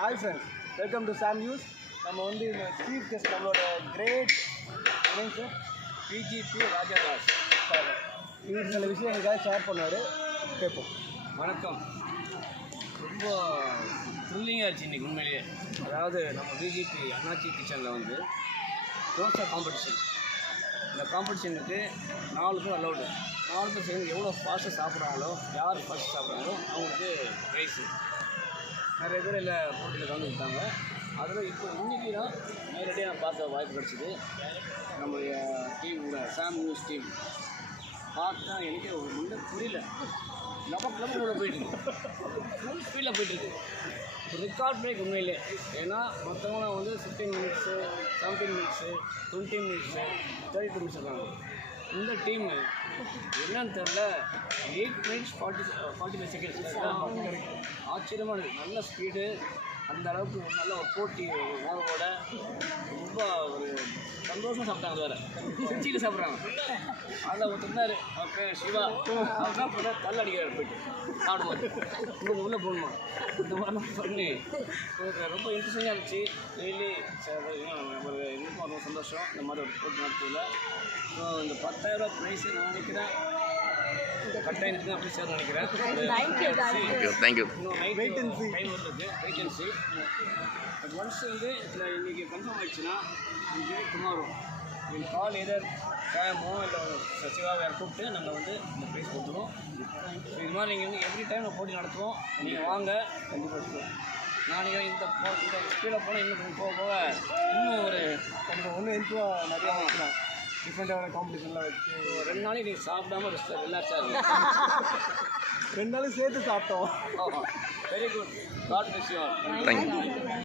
Hi friends, welcome to Sam News. நம்ம வந்து இந்த சீஃப் கெஸ்ட் நம்மளோட கிரேட் சார் பிஜிபி ராஜாதாஸ் சார் இவர் சில விஷயம் எங்களுக்காக ஷேர் பண்ணுவார், கேட்போம். வணக்கம். ரொம்ப த்ரில்லிங்காக இருந்துச்சு இன்றைக்கி உண்மையிலேயே. அதாவது நம்ம பிஜிபி அண்ணாச்சி கிச்சனில் வந்து தோசை காம்படிஷன். இந்த காம்படிஷனுக்கு 4 பேர் அலௌடு. 4 பேர் சேர்ந்து எவ்வளோ ஃபாஸ்ட்டாக சாப்பிட்றாங்களோ, யார் ஃபாஸ்ட்டாக சாப்பிட்றாங்களோ அவங்களுக்கு ப்ரைஸு. நிறைய பேர் இல்லை போட்டியில் கலந்துக்கிட்டாங்க. அதில் இப்போ இன்றைக்கி தான் நேரடியாக நான் பார்க்க வாய்ப்பு கிடச்சிது. நம்மளுடைய டீமோட சாம் நியூஸ் டீம் பார்த்தா எனக்கே ஒரு முன்னே புரியல. கிளம்புக்குள்ளே போயிட்டுருக்கு, ஃபுல் ஸ்பீடில் போயிட்டுருக்கு. ரெக்கார்ட் பிரேக் உண்மையிலே. ஏன்னா மற்றவங்களாம் வந்து 15 மினிட்ஸு 17 மினிட்ஸு 20 மினிட்ஸு 32 மினிட்ஸ் இருக்காங்க. இந்த டீம் என்னன்னு தெரில, 8 மினிட்ஸ் 45 செகண்ட்ஸ். ஆச்சரியமாக இருக்குது. நல்ல ஸ்பீடு, அந்த அளவுக்கு ஒரு நல்ல ஒரு போட்டி உணர்வோட ரொம்ப ஒரு சந்தோஷமாக சாப்பிட்டாங்க. வேறு சிரிச்சிட்டு சாப்பிட்றாங்க. அதில் ஒருத்தர் ஓகே சிவா அவர் தான் போய் தள்ள அடிக்கிறார். போய்ட்டு சாப்பிடும்போது இன்னும் உள்ளே போகணுமா இந்த மாதிரிலாம் பண்ணி ரொம்ப இன்ட்ரெஸ்டிங்காக இருந்துச்சு. டெய்லி ஒரு இன்னும் ரொம்ப சந்தோஷம் இந்த மாதிரி ஒரு போட்டி நடத்துவதில். ஸோ இந்த 10,000 ப்ரைஸு நான் நினைக்கிறேன் கட்டாயம் அப்படி சார் நினைக்கிறேன். இன்னும் நைட் டைம் வந்தது வேகன்சி. பட் ஒன்ஸ் வந்து இதில் இன்றைக்கி கன்ஃபார்ம் ஆகிடுச்சுன்னா டுமாரோ வில் கால் எதர் சாமோ இல்லை சிவா வேறு கூப்பிட்டு நம்ம வந்து இந்த ப்ரைஸ் கொடுத்துருவோம். இது மாதிரி நீங்கள் வந்து எவ்ரி டைம் நம்ம போட்டி நடத்துவோம். நீங்கள் வாங்க, கண்டிப்பாக. நான் இந்த ஸ்பீடில் போனால் இன்னும் போக இன்னும் ஒரு ஒன்று இன்ட்ரூவாக நிறையா வைக்கலாம். டிஃப்ரெண்ட்டான காம்படிஷன்லாம் வச்சு 2 நாளைக்கு நீங்கள் சாப்பிடாம ரிலாக்ஸாக இருக்கும். 2 நாளும் சேர்த்து சாப்பிட்டோம். Very good. God bless you all. Thank you.